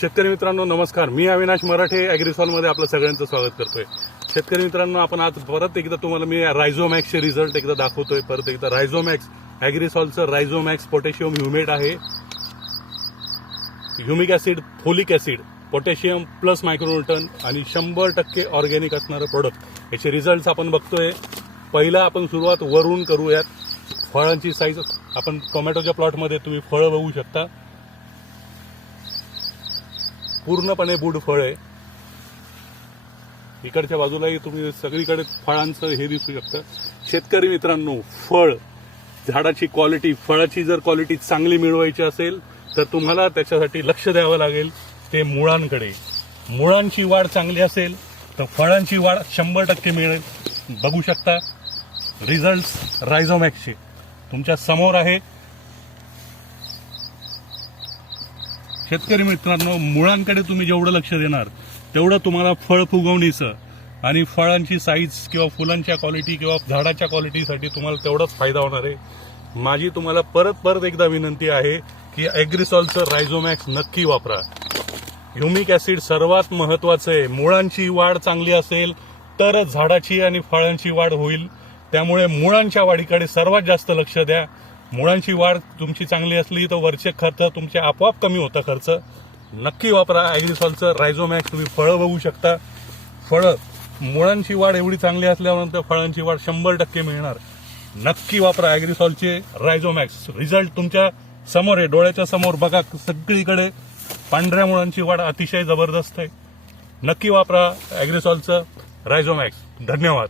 शेतकरी मित्रांनो नमस्कार. मी अविनाश मराठे ॲग्रिसॉलमध्ये आपलं सगळ्यांचं स्वागत करतोय. शेतकरी मित्रांनो आपण आज परत एकदा तुम्हाला मी रायझोमॅक्सचे रिझल्ट एकदा दाखवतोय. परत एकदा रायझोमॅक्स अॅग्रिसॉलचं रायझोमॅक्स पोटॅशियम ह्युमेट आहे. Humic acid folic acid potassium plus micronutrient आणि शंभर टक्के ऑर्गॅनिक असणारं प्रोडक्ट याचे रिझल्ट आपण बघतोय. पहिला आपण सुरुवात वरून करूयात. फळांची साईज आपण टोमॅटोच्या प्लॉटमध्ये तुम्ही फळं बघू शकता. पूर्णपणे बुड फळ आहे. इकडच्या बाजूलाही तुम्ही सगळीकडे फळांचं हे दिसू शकतं. शेतकरी मित्रांनो फळ झाडाची क्वालिटी फळाची जर क्वालिटी चांगली मिळवायची असेल तर तुम्हाला त्याच्यासाठी लक्ष द्यावं लागेल. ते मुळांकडे. मुळांची वाढ चांगली असेल तर फळांची वाढ शंभर टक्के मिळेल. बघू शकता. रिझल्ट रायझोमॅक्सचे तुमच्यासमोर आहे. शेतकरी मित्रांनो मुळांकडे तुम्ही जेवढं लक्ष देणार तेवढं तुम्हाला फळ फुगवणीचं आणि फळांची साईज किंवा फुलांच्या क्वालिटी किंवा झाडाच्या क्वालिटीसाठी तुम्हाला तेवढाच फायदा होणार आहे. माझी तुम्हाला परत परत एकदा विनंती आहे की ॲग्रिसॉलचं रायझोमॅक्स नक्की वापरा. ह्युमिक ऍसिड सर्वात महत्वाचं आहे. मुळांची वाढ चांगली असेल तरच झाडाची आणि फळांची वाढ होईल. त्यामुळे मुळांच्या वाढीकडे सर्वात जास्त लक्ष द्या. मुळांची वाढ तुमची चांगली असली तर वरचे खर्च तुमचे आपोआप कमी होता खर्च. नक्की वापरा. ॲग्रिसॉलचं रायझोमॅक्स तुम्ही फळं बघू शकता. फळं मुळांची वाढ एवढी चांगली असल्यानंतर फळांची वाढ शंभर टक्के मिळणार. नक्की वापरा ॲग्रिसॉलचे रायझोमॅक्स रिझल्ट तुमच्यासमोर आहे. डोळ्याच्या समोर बघा सगळीकडे. पांढऱ्या मुळांची वाढ अतिशय जबरदस्त आहे. नक्की वापरा ॲग्रिसॉलचं रायझोमॅक्स धन्यवाद.